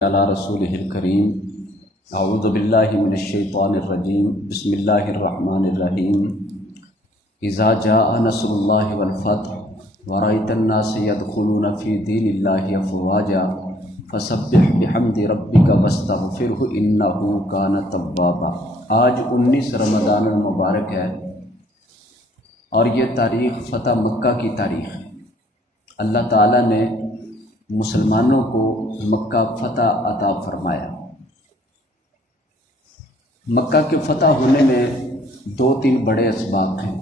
علی رسولہ الکریم اعوذ باللہ من الشیطان الرجیم بسم اللہ الرحمن الرحیم اذا جاء نصر اللہ والفتح ورأیت الناس يدخلون فی دین اللہ افواجا فسبح بحمد ربک واستغفرہ انہ کان توابا۔ آج 19 رمضان المبارک ہے اور یہ تاریخ فتح مکہ کی تاریخ ہے۔ اللہ تعالیٰ نے مسلمانوں کو مکہ فتح عطا فرمایا۔ مکہ کے فتح ہونے میں 2-3 بڑے اسباب ہیں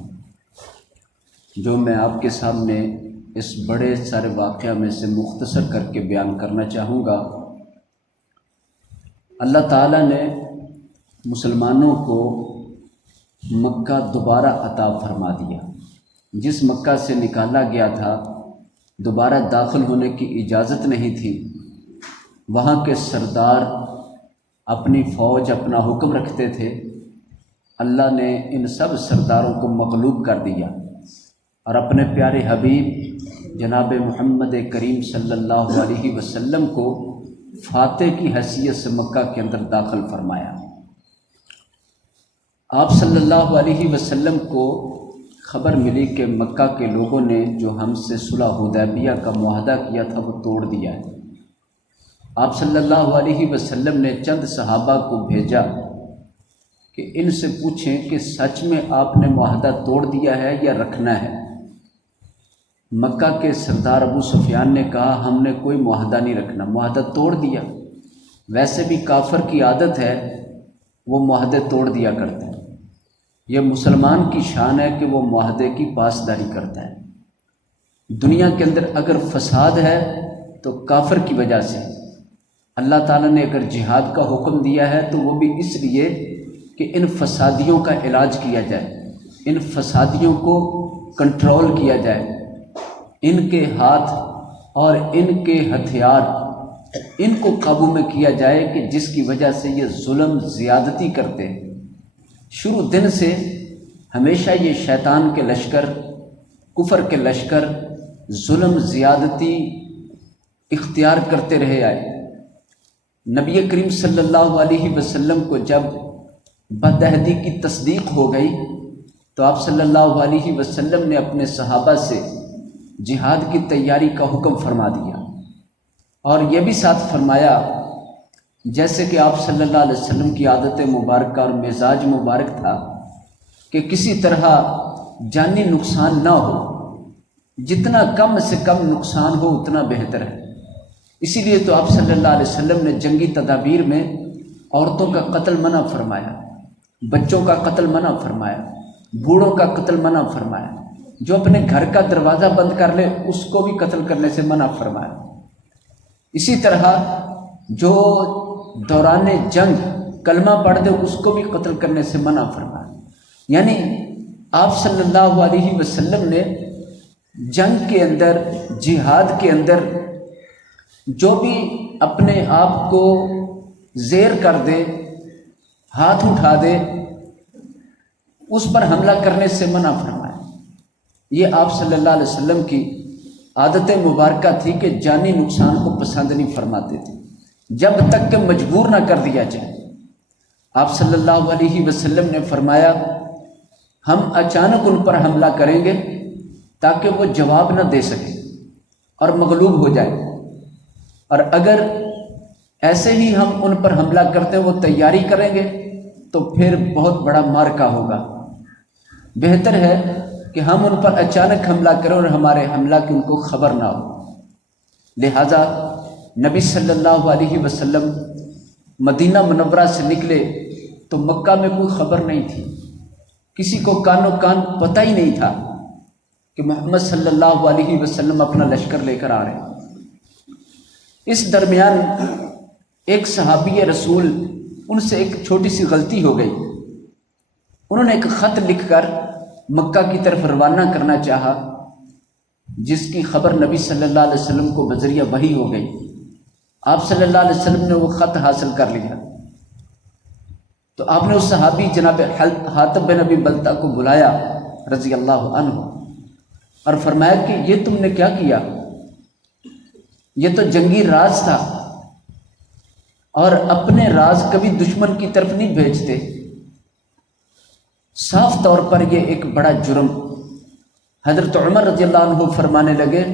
جو میں آپ کے سامنے اس بڑے سارے واقعہ میں سے مختصر کر کے بیان کرنا چاہوں گا۔ اللہ تعالیٰ نے مسلمانوں کو مکہ دوبارہ عطا فرما دیا۔ جس مکہ سے نکالا گیا تھا دوبارہ داخل ہونے کی اجازت نہیں تھی، وہاں کے سردار اپنی فوج اپنا حکم رکھتے تھے۔ اللہ نے ان سب سرداروں کو مغلوب کر دیا اور اپنے پیارے حبیب جناب محمد کریم صلی اللہ علیہ وسلم کو فاتح کی حیثیت سے مکہ کے اندر داخل فرمایا۔ آپ صلی اللہ علیہ وسلم کو خبر ملی کہ مکہ کے لوگوں نے جو ہم سے صلح حدیبیہ کا معاہدہ کیا تھا وہ توڑ دیا ہے۔ آپ صلی اللہ علیہ وسلم نے چند صحابہ کو بھیجا کہ ان سے پوچھیں کہ سچ میں آپ نے معاہدہ توڑ دیا ہے یا رکھنا ہے۔ مکہ کے سردار ابو سفیان نے کہا ہم نے کوئی معاہدہ نہیں رکھنا، معاہدہ توڑ دیا۔ ویسے بھی کافر کی عادت ہے وہ معاہدے توڑ دیا کرتے ہیں۔ یہ مسلمان کی شان ہے کہ وہ معاہدے کی پاسداری کرتا ہے۔ دنیا کے اندر اگر فساد ہے تو کافر کی وجہ سے۔ اللہ تعالیٰ نے اگر جہاد کا حکم دیا ہے تو وہ بھی اس لیے کہ ان فسادیوں کا علاج کیا جائے، ان فسادیوں کو کنٹرول کیا جائے، ان کے ہاتھ اور ان کے ہتھیار ان کو قابو میں کیا جائے کہ جس کی وجہ سے یہ ظلم زیادتی کرتے ہیں۔ شروع دن سے ہمیشہ یہ شیطان کے لشکر، کفر کے لشکر ظلم زیادتی اختیار کرتے رہے آئے۔ نبی کریم صلی اللہ علیہ وسلم کو جب بدعہدی کی تصدیق ہو گئی تو آپ صلی اللہ علیہ وسلم نے اپنے صحابہ سے جہاد کی تیاری کا حکم فرما دیا، اور یہ بھی ساتھ فرمایا جیسے کہ آپ صلی اللہ علیہ وسلم کی عادت مبارکہ اور مزاج مبارک تھا کہ کسی طرح جانی نقصان نہ ہو، جتنا کم سے کم نقصان ہو اتنا بہتر ہے۔ اسی لیے تو آپ صلی اللہ علیہ وسلم نے جنگی تدابیر میں عورتوں کا قتل منع فرمایا، بچوں کا قتل منع فرمایا، بوڑھوں کا قتل منع فرمایا، جو اپنے گھر کا دروازہ بند کر لے اس کو بھی قتل کرنے سے منع فرمایا۔ اسی طرح جو دوران جنگ کلمہ پڑھ دے اس کو بھی قتل کرنے سے منع فرمایا۔ یعنی آپ صلی اللہ علیہ وسلم نے جنگ کے اندر، جہاد کے اندر جو بھی اپنے آپ کو زیر کر دے، ہاتھ اٹھا دے، اس پر حملہ کرنے سے منع فرمایا۔ یہ آپ صلی اللہ علیہ وسلم کی عادت مبارکہ تھی کہ جانی نقصان کو پسند نہیں فرماتے تھے جب تک کہ مجبور نہ کر دیا جائے۔ آپ صلی اللہ علیہ وسلم نے فرمایا ہم اچانک ان پر حملہ کریں گے تاکہ وہ جواب نہ دے سکے اور مغلوب ہو جائے، اور اگر ایسے ہی ہم ان پر حملہ کرتے ہیں وہ تیاری کریں گے تو پھر بہت بڑا معرکہ ہوگا۔ بہتر ہے کہ ہم ان پر اچانک حملہ کریں اور ہمارے حملہ کی ان کو خبر نہ ہو۔ لہٰذا نبی صلی اللہ علیہ وسلم مدینہ منورہ سے نکلے تو مکہ میں کوئی خبر نہیں تھی، کسی کو کانوں کان پتہ ہی نہیں تھا کہ محمد صلی اللہ علیہ وسلم اپنا لشکر لے کر آ رہے ہیں۔ اس درمیان ایک صحابی رسول، ان سے ایک چھوٹی سی غلطی ہو گئی۔ انہوں نے ایک خط لکھ کر مکہ کی طرف روانہ کرنا چاہا جس کی خبر نبی صلی اللہ علیہ وسلم کو بذریعہ وحی ہو گئی۔ آپ صلی اللہ علیہ وسلم نے وہ خط حاصل کر لیا تو آپ نے اس صحابی جناب حاتب بن ابی بلتہ کو بلایا رضی اللہ عنہ اور فرمایا کہ یہ تم نے کیا کیا؟ یہ تو جنگی راز تھا، اور اپنے راز کبھی دشمن کی طرف نہیں بھیجتے۔ صاف طور پر یہ ایک بڑا جرم۔ حضرت عمر رضی اللہ عنہ فرمانے لگے،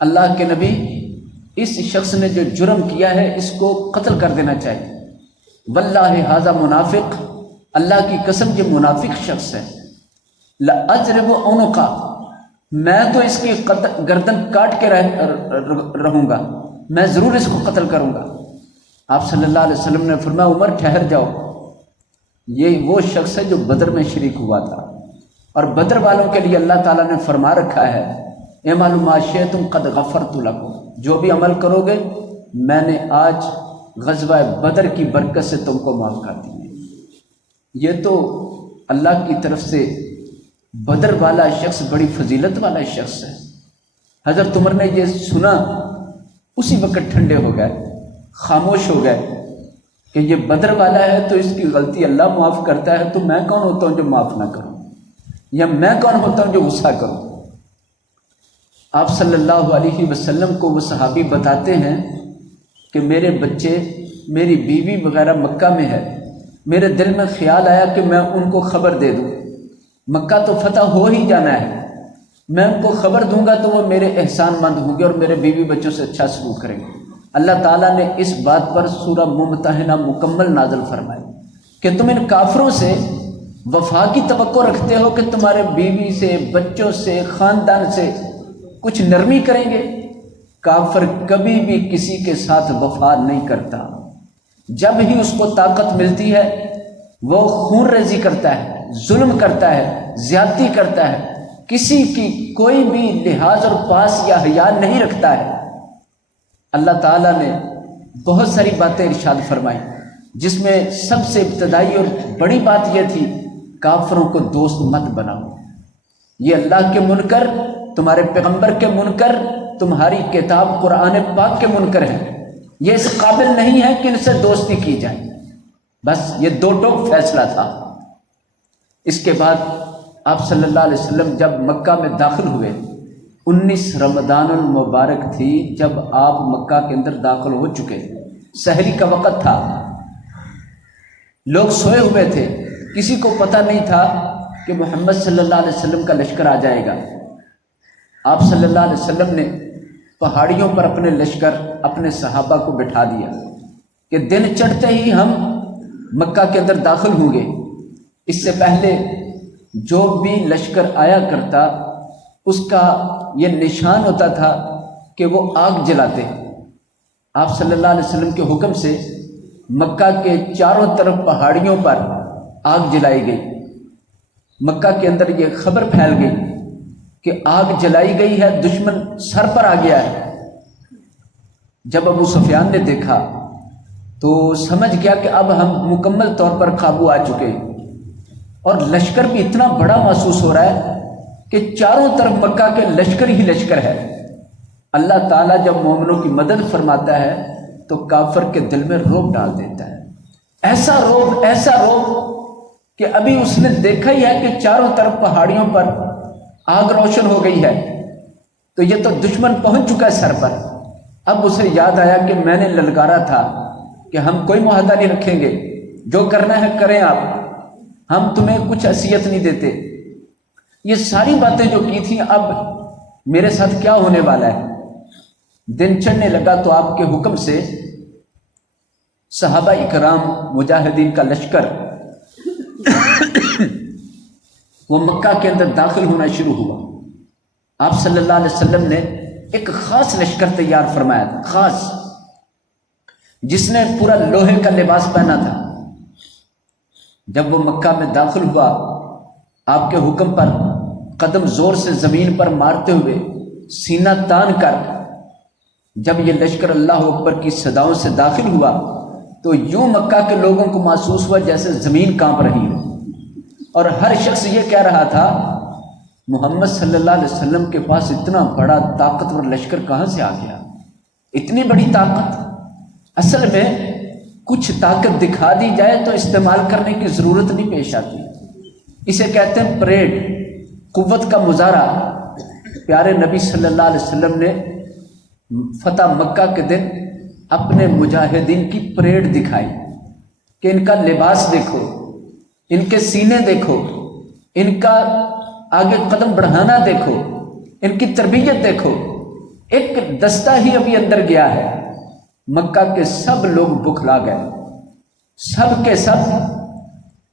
اللہ کے نبی، اس شخص نے جو جرم کیا ہے اس کو قتل کر دینا چاہیے۔ واللہ ھذا منافق، اللہ کی قسم یہ منافق شخص ہے۔ لأضرب عنقہ، میں تو اس کی گردن کاٹ کے رہوں گا، میں ضرور اس کو قتل کروں گا۔ آپ صلی اللہ علیہ وسلم نے فرمایا، عمر ٹھہر جاؤ، یہ وہ شخص ہے جو بدر میں شریک ہوا تھا، اور بدر والوں کے لیے اللہ تعالیٰ نے فرما رکھا ہے، اعملوا ما شئتم قد غفرت لکم، جو بھی عمل کرو گے میں نے آج غزوہ بدر کی برکت سے تم کو معاف کر دیا۔ یہ تو اللہ کی طرف سے بدر والا شخص بڑی فضیلت والا شخص ہے۔ حضرت عمر نے یہ سنا، اسی وقت ٹھنڈے ہو گئے، خاموش ہو گئے کہ یہ بدر والا ہے تو اس کی غلطی اللہ معاف کرتا ہے، تو میں کون ہوتا ہوں جو معاف نہ کروں، یا میں کون ہوتا ہوں جو غصہ کروں۔ آپ صلی اللہ علیہ وسلم کو وہ صحابی بتاتے ہیں کہ میرے بچے، میری بیوی وغیرہ مکہ میں ہے، میرے دل میں خیال آیا کہ میں ان کو خبر دے دوں، مکہ تو فتح ہو ہی جانا ہے، میں ان کو خبر دوں گا تو وہ میرے احسان مند ہوں گے اور میرے بیوی بچوں سے اچھا سلوک کریں گے۔ اللہ تعالیٰ نے اس بات پر سورہ ممتحنہ مکمل نازل فرمائی کہ تم ان کافروں سے وفا کی توقع رکھتے ہو کہ تمہارے بیوی سے، بچوں سے، خاندان سے کچھ نرمی کریں گے۔ کافر کبھی بھی کسی کے ساتھ وفا نہیں کرتا، جب ہی اس کو طاقت ملتی ہے وہ خون ریزی کرتا ہے، ظلم کرتا ہے، زیادتی کرتا ہے، کسی کی کوئی بھی لحاظ اور پاس یا حیا نہیں رکھتا ہے۔ اللہ تعالیٰ نے بہت ساری باتیں ارشاد فرمائی، جس میں سب سے ابتدائی اور بڑی بات یہ تھی، کافروں کو دوست مت بناؤ۔ یہ اللہ کے منکر، تمہارے پیغمبر کے منکر، تمہاری کتاب قرآن پاک کے منکر ہیں، یہ اس قابل نہیں ہے کہ ان سے دوستی کی جائے۔ بس یہ دو ٹوک فیصلہ تھا۔ اس کے بعد آپ صلی اللہ علیہ وسلم جب مکہ میں داخل ہوئے، 19 رمضان المبارک تھی جب آپ مکہ کے اندر داخل ہو چکے، سحری کا وقت تھا، لوگ سوئے ہوئے تھے، کسی کو پتہ نہیں تھا کہ محمد صلی اللہ علیہ وسلم کا لشکر آ جائے گا۔ آپ صلی اللہ علیہ وسلم نے پہاڑیوں پر اپنے لشکر، اپنے صحابہ کو بٹھا دیا کہ دن چڑھتے ہی ہم مکہ کے اندر داخل ہوں گے۔ اس سے پہلے جو بھی لشکر آیا کرتا اس کا یہ نشان ہوتا تھا کہ وہ آگ جلاتے۔ آپ صلی اللہ علیہ وسلم کے حکم سے مکہ کے چاروں طرف پہاڑیوں پر آگ جلائی گئی۔ مکہ کے اندر یہ خبر پھیل گئی کہ آگ جلائی گئی ہے، دشمن سر پر آ گیا ہے۔ جب ابو سفیان نے دیکھا تو سمجھ گیا کہ اب ہم مکمل طور پر قابو آ چکے ہیں، اور لشکر بھی اتنا بڑا محسوس ہو رہا ہے کہ چاروں طرف مکہ کے لشکر ہی لشکر ہے۔ اللہ تعالیٰ جب مومنوں کی مدد فرماتا ہے تو کافر کے دل میں رعب ڈال دیتا ہے، ایسا رعب کہ ابھی اس نے دیکھا ہی ہے کہ چاروں طرف پہاڑیوں پر آگ روشن ہو گئی ہے، تو یہ تو دشمن پہنچ چکا ہے سر پر۔ اب اسے یاد آیا کہ میں نے للکارا تھا کہ ہم کوئی معاہدہ نہیں رکھیں گے، جو کرنا ہے کریں آپ، ہم تمہیں کچھ اذیت نہیں دیتے۔ یہ ساری باتیں جو کی تھیں، اب میرے ساتھ کیا ہونے والا ہے۔ دن چڑھنے لگا تو آپ کے حکم سے صحابہ اکرام، مجاہدین کا لشکر وہ مکہ کے اندر داخل ہونا شروع ہوا۔ آپ صلی اللہ علیہ وسلم نے ایک خاص لشکر تیار فرمایا تھا، خاص، جس نے پورا لوہے کا لباس پہنا تھا۔ جب وہ مکہ میں داخل ہوا، آپ کے حکم پر قدم زور سے زمین پر مارتے ہوئے، سینہ تان کر، جب یہ لشکر اللہ اکبر کی صداؤں سے داخل ہوا تو یوں مکہ کے لوگوں کو محسوس ہوا جیسے زمین کانپ رہی ہو، اور ہر شخص یہ کہہ رہا تھا محمد صلی اللہ علیہ وسلم کے پاس اتنا بڑا طاقتور لشکر کہاں سے آ گیا، اتنی بڑی طاقت۔ اصل میں کچھ طاقت دکھا دی جائے تو استعمال کرنے کی ضرورت نہیں پیش آتی، اسے کہتے ہیں پریڈ، قوت کا مظاہرہ۔ پیارے نبی صلی اللہ علیہ وسلم نے فتح مکہ کے دن اپنے مجاہدین کی پریڈ دکھائی کہ ان کا لباس دیکھو، ان کے سینے دیکھو، ان کا آگے قدم بڑھانا دیکھو، ان کی تربیت دیکھو۔ ایک دستہ ہی ابھی اندر گیا ہے، مکہ کے سب لوگ بکھلا گئے، سب کے سب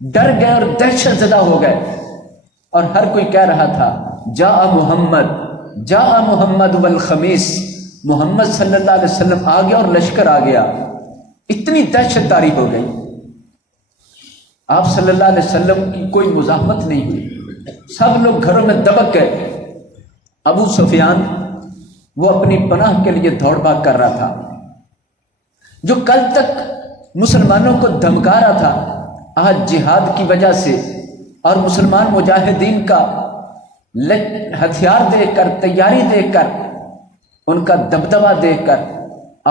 ڈر گئے اور دہشت زدہ ہو گئے، اور ہر کوئی کہہ رہا تھا جاء محمد والخمیس، محمد صلی اللہ علیہ وسلم آ گیا اور لشکر آ گیا۔ اتنی دہشت داری ہو گئی، آپ صلی اللہ علیہ وسلم کی کوئی مزاحمت نہیں ہوئی، سب لوگ گھروں میں دبک گئے۔ ابو سفیان وہ اپنی پناہ کے لیے دوڑ بھاگ کر رہا تھا، جو کل تک مسلمانوں کو دھمکا رہا تھا، آج جہاد کی وجہ سے اور مسلمان مجاہدین کا ہتھیار دیکھ کر، تیاری دیکھ کر، ان کا دبدبہ دیکھ کر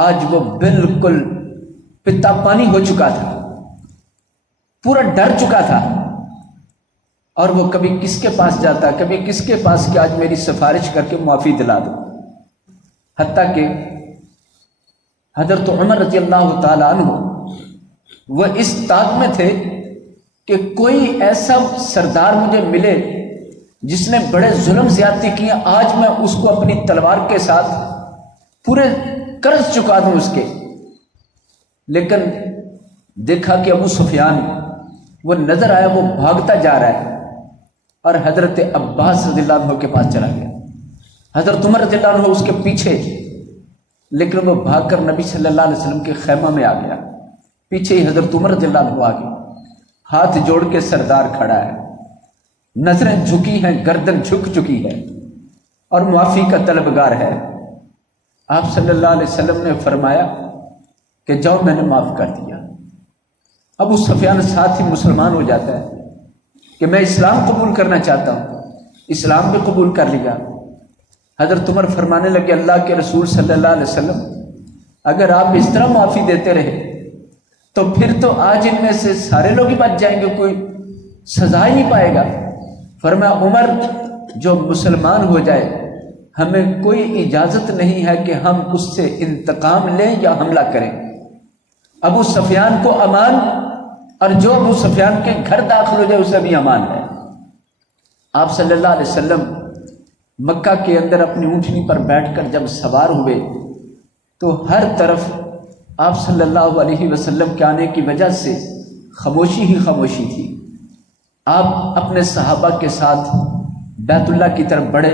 آج وہ بالکل پتا پانی ہو چکا تھا، پورا ڈر چکا تھا، اور وہ کبھی کس کے پاس جاتا، کبھی کس کے پاس کہ آج میری سفارش کر کے معافی دلا دو۔ حتیٰ کہ حضرت عمر رضی اللہ تعالیٰ عنہ وہ اس طاق میں تھے کہ کوئی ایسا سردار مجھے ملے جس نے بڑے ظلم زیادتی کیے، آج میں اس کو اپنی تلوار کے ساتھ پورے قرض چکا دوں اس کے۔ لیکن دیکھا کہ ابو سفیان وہ نظر آیا، وہ بھاگتا جا رہا ہے، اور حضرت عباس رضی اللہ عنہ کے پاس چلا گیا، حضرت عمر رضی اللہ عنہ اس کے پیچھے، لیکن وہ بھاگ کر نبی صلی اللہ علیہ وسلم کے خیمہ میں آ گیا، پیچھے ہی حضرت عمر رضی اللہ عنہ آ گیا، ہاتھ جوڑ کے سردار کھڑا ہے، نظریں جھکی ہیں، گردن جھک چکی ہے، اور معافی کا طلبگار ہے۔ آپ صلی اللہ علیہ وسلم نے فرمایا کہ جاؤ میں نے معاف کر دیا۔ ابو سفیان ساتھ ہی مسلمان ہو جاتا ہے کہ میں اسلام قبول کرنا چاہتا ہوں، اسلام بھی قبول کر لیا۔ حضرت عمر فرمانے لگے اللہ کے رسول صلی اللہ علیہ وسلم اگر آپ اس طرح معافی دیتے رہے تو پھر تو آج ان میں سے سارے لوگ ہی بچ جائیں گے، کوئی سزا ہی نہیں پائے گا۔ فرمایا عمر جو مسلمان ہو جائے ہمیں کوئی اجازت نہیں ہے کہ ہم اس سے انتقام لیں یا حملہ کریں۔ ابو سفیان کو امان، اور جو ابو سفیان کے گھر داخل ہو جائے اسے بھی امان ہے۔ آپ صلی اللہ علیہ وسلم مکہ کے اندر اپنی اونٹنی پر بیٹھ کر جب سوار ہوئے تو ہر طرف آپ صلی اللہ علیہ وسلم کے آنے کی وجہ سے خاموشی ہی خاموشی تھی۔ آپ اپنے صحابہ کے ساتھ بیت اللہ کی طرف بڑھے،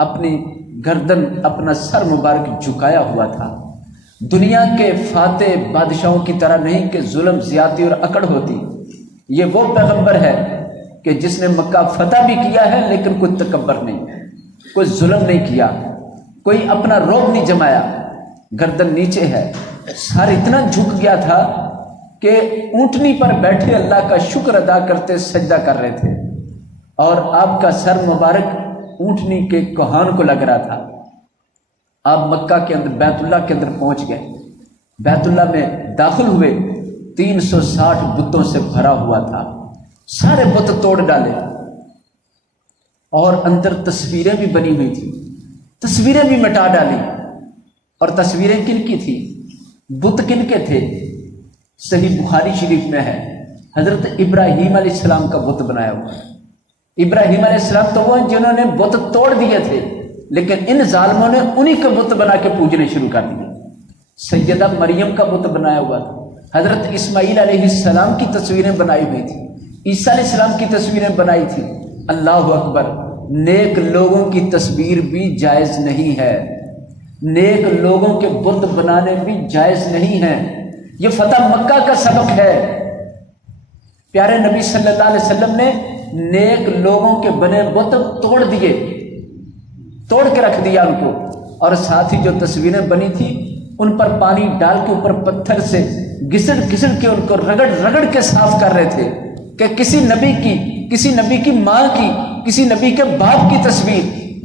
اپنی گردن، اپنا سر مبارک جھکایا ہوا تھا۔ دنیا کے فاتح بادشاہوں کی طرح نہیں کہ ظلم زیادتی اور اکڑ ہوتی، یہ وہ پیغمبر ہے کہ جس نے مکہ فتح بھی کیا ہے لیکن کوئی تکبر نہیں، کوئی ظلم نہیں کیا، کوئی اپنا روب نہیں جمایا، گردن نیچے ہے، سر اتنا جھک گیا تھا کہ اونٹنی پر بیٹھے اللہ کا شکر ادا کرتے سجدہ کر رہے تھے، اور آپ کا سر مبارک اونٹنی کے کوہان کو لگ رہا تھا۔ آپ مکہ کے اندر بیت اللہ کے اندر پہنچ گئے، بیت اللہ میں داخل ہوئے، 360 بتوں سے بھرا ہوا تھا، سارے بت توڑ ڈالے، اور اندر تصویریں بھی بنی ہوئی تھی، تصویریں بھی مٹا ڈالی۔ اور تصویریں کن کی تھی، بت کن کے تھے؟ صحیح بخاری شریف میں ہے حضرت ابراہیم علیہ السلام کا بت بنایا ہوا ہے۔ ابراہیم علیہ السلام تو وہ جنہوں نے بت توڑ دیے تھے، لیکن ان ظالموں نے انہی کے بت بنا کے پوجنے شروع کر دیے۔ سیدہ مریم کا بت بنایا ہوا تھا، حضرت اسماعیل علیہ السلام کی تصویریں بنائی ہوئی تھی، عیسیٰ علیہ السلام کی تصویریں بنائی تھی۔ اللہ اکبر، نیک لوگوں کی تصویر بھی جائز نہیں ہے، نیک لوگوں کے بت بنانے بھی جائز نہیں ہے۔ یہ فتح مکہ کا سبق ہے۔ پیارے نبی صلی اللہ علیہ وسلم نے نیک لوگوں کے بنے بت توڑ دیے، توڑ کے رکھ دیا ان کو، اور ساتھ ہی جو تصویریں بنی تھی ان پر پانی ڈال کے اوپر پتھر سے گھسڑ گھسڑ کے ان کو رگڑ رگڑ کے صاف کر رہے تھے کہ کسی نبی کی ماں کی، کسی نبی کے باپ کی تصویر،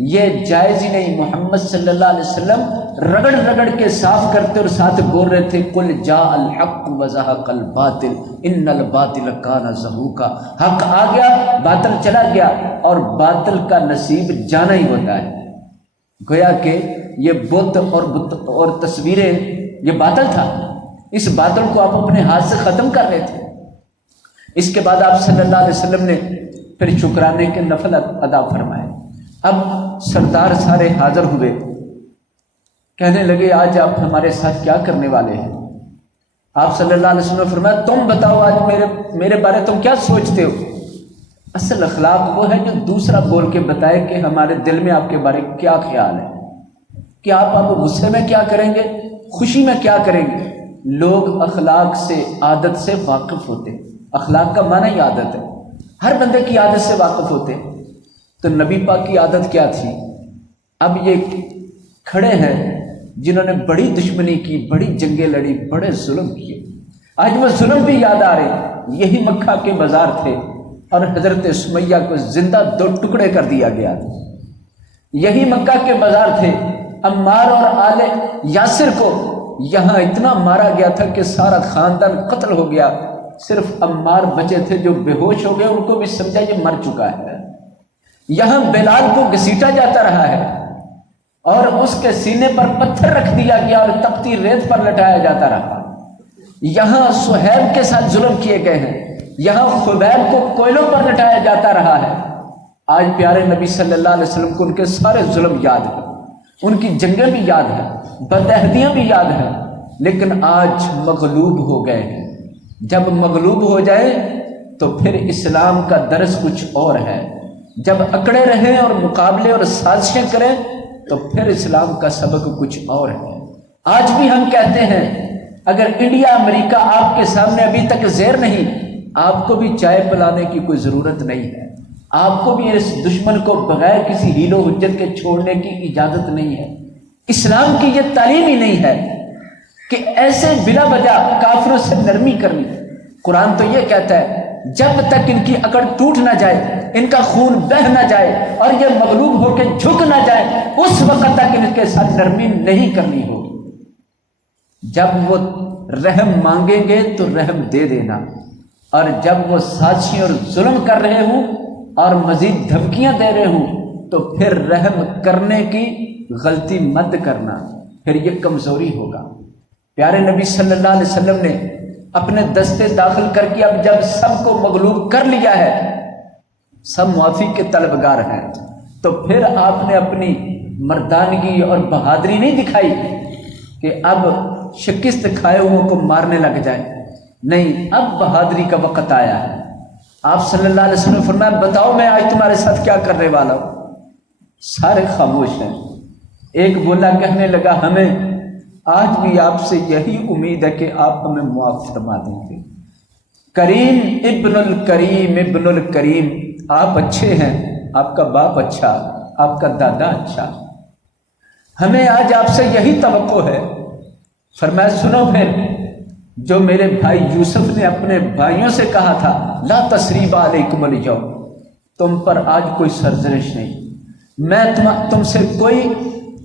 یہ جائز ہی نہیں۔ محمد صلی اللہ علیہ وسلم رگڑ رگڑ کے صاف کرتے اور ساتھ بول رہے تھے قل جاء الحق وزهق الباطل ان الباطل کان زہوقا، حق آ گیا باطل چلا گیا، اور باطل کا نصیب جانا ہی ہوتا ہے۔ گویا کہ یہ بت اور تصویریں یہ باطل تھا، اس باطل کو آپ اپنے ہاتھ سے ختم کر رہے تھے۔ اس کے بعد آپ صلی اللہ علیہ وسلم نے پھر شکرانے کے نفل ادا فرمائے۔ اب سردار سارے حاضر ہوئے، کہنے لگے آج آپ ہمارے ساتھ کیا کرنے والے ہیں؟ آپ صلی اللہ علیہ وسلم نے فرمایا تم بتاؤ آج میرے بارے تم کیا سوچتے ہو؟ اصل اخلاق وہ ہے جو دوسرا بول کے بتائے کہ ہمارے دل میں آپ کے بارے کیا خیال ہے، کہ آپ غصے میں کیا کریں گے، خوشی میں کیا کریں گے۔ لوگ اخلاق سے، عادت سے واقف ہوتے، اخلاق کا معنی ہی عادت ہے، ہر بندے کی عادت سے واقف ہوتے۔ تو نبی پاک کی عادت کیا تھی؟ اب یہ کھڑے ہیں جنہوں نے بڑی دشمنی کی، بڑی جنگیں لڑی، بڑے ظلم کیے، آج وہ ظلم بھی یاد آ رہے۔ یہی مکہ کے بازار تھے اور حضرت سمیہ کو زندہ 2 ٹکڑے کر دیا گیا تھا۔ یہی مکہ کے بازار تھے، عمار اور آل یاسر کو یہاں اتنا مارا گیا تھا کہ سارا خاندان قتل ہو گیا، صرف عمار بچے تھے جو بے ہوش ہو گئے، ان کو بھی سمجھا یہ مر چکا ہے۔ یہاں بلال کو گھسیٹا جاتا رہا ہے اور اس کے سینے پر پتھر رکھ دیا گیا اور تپتی ریت پر لٹایا جاتا رہا۔ یہاں سہیب کے ساتھ ظلم کیے گئے ہیں، یہاں خبیب کو کوئلوں پر لٹایا جاتا رہا ہے۔ آج پیارے نبی صلی اللہ علیہ وسلم کو ان کے سارے ظلم یاد ہیں، ان کی جنگیں بھی یاد ہیں، بدعہدیاں بھی یاد ہیں، لیکن آج مغلوب ہو گئے ہیں۔ جب مغلوب ہو جائے تو پھر اسلام کا درس کچھ اور ہے، جب اکڑے رہیں اور مقابلے اور سازشیں کریں تو پھر اسلام کا سبق کچھ اور ہے۔ آج بھی ہم کہتے ہیں اگر انڈیا امریکہ آپ کے سامنے ابھی تک زیر نہیں، آپ کو بھی چائے پلانے کی کوئی ضرورت نہیں ہے، آپ کو بھی اس دشمن کو بغیر کسی حیل و حجت کے چھوڑنے کی اجازت نہیں ہے۔ اسلام کی یہ تعلیم ہی نہیں ہے کہ ایسے بلا وجہ کافروں سے نرمی کرنی۔ قرآن تو یہ کہتا ہے جب تک ان کی اکڑ ٹوٹ نہ جائے، ان کا خون بہہ نہ جائے اور یہ مغلوب ہو کے جھک نہ جائے، اس وقت تک ان کے ساتھ نرمی نہیں کرنی ہوگی۔ جب وہ رحم مانگیں گے تو رحم دے دینا، اور جب وہ سازشیں اور ظلم کر رہے ہوں اور مزید دھمکیاں دے رہے ہوں تو پھر رحم کرنے کی غلطی مت کرنا، پھر یہ کمزوری ہوگا۔ پیارے نبی صلی اللہ علیہ وسلم نے اپنے دستے داخل کر کے اب جب سب کو مغلوب کر لیا ہے، سب معافی کے طلبگار ہیں، تو پھر آپ نے اپنی مردانگی اور بہادری نہیں دکھائی کہ اب شکست کھائے ہوئوں کو مارنے لگ جائے، نہیں، اب بہادری کا وقت آیا ہے۔ آپ صلی اللہ علیہ وسلم نے فرمایا بتاؤ میں آج تمہارے ساتھ کیا کرنے والا ہوں؟ سارے خاموش ہیں۔ ایک بولا، کہنے لگا ہمیں آج بھی آپ سے یہی امید ہے کہ آپ ہمیں معاف فرما دیں گے۔ کریم ابن الکریم ابن الکریم، آپ اچھے ہیں، آپ کا باپ اچھا، آپ کا دادا اچھا، ہمیں آج آپ سے یہی توقع ہے۔ فرمایا سنو پھر، جو میرے بھائی یوسف نے اپنے بھائیوں سے کہا تھا لا تثریب علیکم الیوم، تم پر آج کوئی سرزنش نہیں، میں تم سے کوئی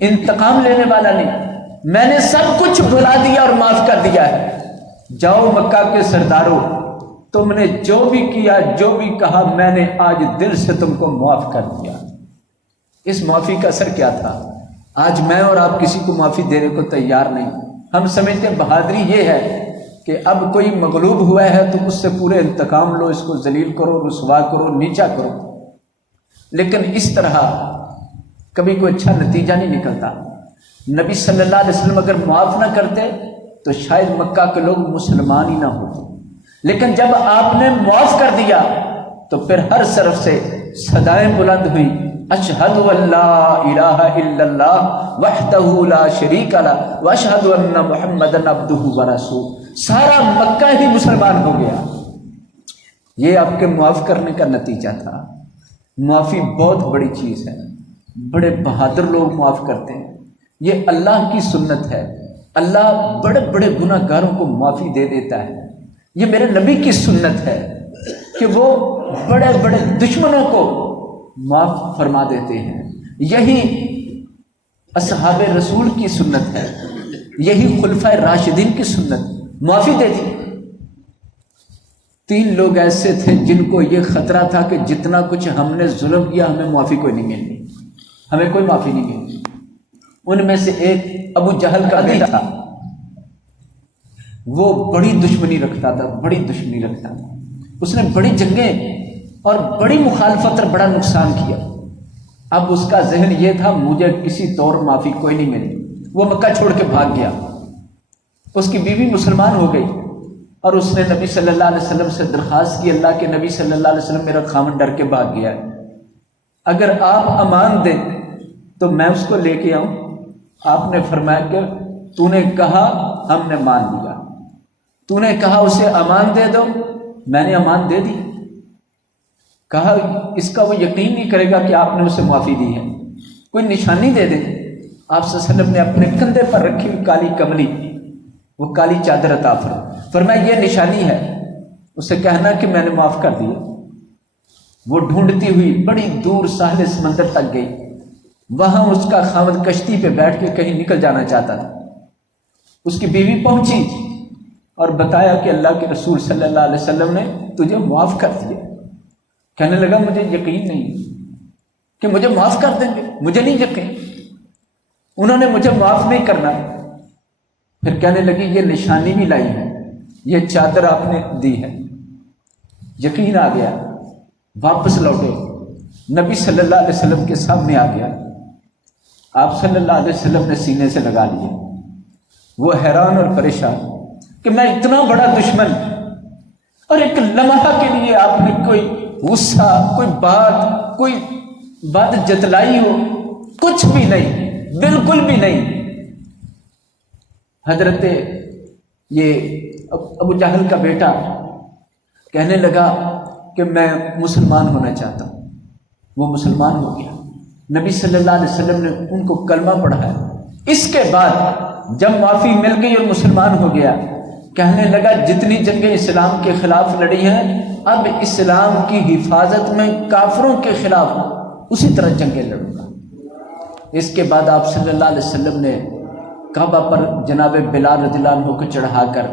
انتقام لینے والا نہیں، میں نے سب کچھ بھلا دیا اور معاف کر دیا ہے۔ جاؤ مکہ کے سرداروں، تم نے جو بھی کیا، جو بھی کہا، میں نے آج دل سے تم کو معاف کر دیا۔ اس معافی کا اثر کیا تھا؟ آج میں اور آپ کسی کو معافی دینے کو تیار نہیں۔ ہم سمجھتے ہیں بہادری یہ ہے کہ اب کوئی مغلوب ہوا ہے تو اس سے پورے انتقام لو، اس کو ذلیل کرو، رسوا کرو، نیچا کرو، لیکن اس طرح کبھی کوئی اچھا نتیجہ نہیں نکلتا۔ نبی صلی اللہ علیہ وسلم اگر معاف نہ کرتے تو شاید مکہ کے لوگ مسلمان ہی نہ ہوتے، لیکن جب آپ نے معاف کر دیا تو پھر ہر طرف سے صدائیں بلند ہوئیں، اشہد ان لا الہ الا اللہ وحدہ لا شریک لہ واشہد ان محمدا عبدہ ورسولہ، سارا مکہ ہی مسلمان ہو گیا۔ یہ آپ کے معاف کرنے کا نتیجہ تھا۔ معافی بہت بڑی چیز ہے، بڑے بہادر لوگ معاف کرتے ہیں، یہ اللہ کی سنت ہے۔ اللہ بڑے بڑے گناہ گاروں کو معافی دے دیتا ہے۔ یہ میرے نبی کی سنت ہے کہ وہ بڑے بڑے دشمنوں کو معاف فرما دیتے ہیں۔ یہی اصحاب رسول کی سنت ہے، یہی خلفائے راشدین کی سنت، معافی دے دی۔ 3 لوگ ایسے تھے جن کو یہ خطرہ تھا کہ جتنا کچھ ہم نے ظلم کیا ہمیں معافی کوئی نہیں ملنی، ہمیں کوئی معافی نہیں ملنی۔ ان میں سے ایک ابو جہل کا بیٹا تھا، وہ بڑی دشمنی رکھتا تھا، بڑی دشمنی رکھتا تھا. اس نے بڑی جنگیں اور بڑی مخالفت اور بڑا نقصان کیا. اب اس کا ذہن یہ تھا مجھے کسی طور معافی کوئی نہیں ملی. وہ مکہ چھوڑ کے بھاگ گیا. اس کی بیوی مسلمان ہو گئی اور اس نے نبی صلی اللہ علیہ وسلم سے درخواست کی، اللہ کے نبی صلی اللہ علیہ وسلم میرا خاوند ڈر کے بھاگ گیا ہے، اگر آپ امان دیں تو میں اس کو لے کے آؤں. آپ نے فرمایا کہ تو نے کہا ہم نے مان لیا، تو نے کہا اسے امان دے دو، میں نے امان دے دی. کہا اس کا وہ یقین نہیں کرے گا کہ آپ نے اسے معافی دی ہے، کوئی نشانی دے دیں. آپ صلی اللہ علیہ وسلم نے اپنے کندھے پر رکھی ہوئی کالی کملی، وہ کالی چادر عطا فرمایا یہ نشانی ہے، اسے کہنا کہ میں نے معاف کر دیا. وہ ڈھونڈتی ہوئی بڑی دور ساحل سمندر تک گئی. وہاں اس کا خاوند کشتی پہ بیٹھ کے کہیں نکل جانا چاہتا تھا. اس کی بیوی پہنچی اور بتایا کہ اللہ کے رسول صلی اللہ علیہ وسلم نے تجھے معاف کر دیا. کہنے لگا مجھے یقین نہیں کہ مجھے معاف کر دیں گے، مجھے نہیں یقین، انہوں نے مجھے معاف نہیں کرنا. پھر کہنے لگی یہ نشانی بھی لائی ہے، یہ چادر آپ نے دی ہے. یقین آ گیا، واپس لوٹے، نبی صلی اللہ علیہ وسلم کے سامنے آ گیا. آپ صلی اللہ علیہ وسلم نے سینے سے لگا لیا. وہ حیران اور پریشان کہ میں اتنا بڑا دشمن، اور ایک لمحہ کے لیے آپ نے کوئی غصہ، کوئی بات جتلائی ہو؟ کچھ بھی نہیں، بالکل بھی نہیں. حضرت یہ ابو جہل کا بیٹا کہنے لگا کہ میں مسلمان ہونا چاہتا ہوں. وہ مسلمان ہو گیا. نبی صلی اللہ علیہ وسلم نے ان کو کلمہ پڑھایا. اس کے بعد جب معافی مل گئی اور مسلمان ہو گیا، کہنے لگا جتنی جنگیں اسلام کے خلاف لڑی ہیں اب اسلام کی حفاظت میں کافروں کے خلاف اسی طرح جنگیں لڑوں گا. اس کے بعد آپ صلی اللہ علیہ وسلم نے کعبہ پر جناب بلال رضی اللہ عنہ کو چڑھا کر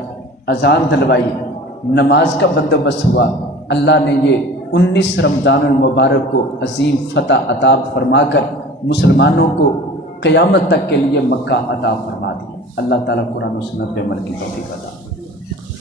اذان دلوائی، نماز کا بندوبست ہوا. اللہ نے یہ 19 رمضان المبارک کو عظیم فتح عطا فرما کر مسلمانوں کو قیامت تک کے لیے مکہ عطا فرما دیا. اللہ تعالیٰ قرآن و سنت پہ عمل کی توفیق عطا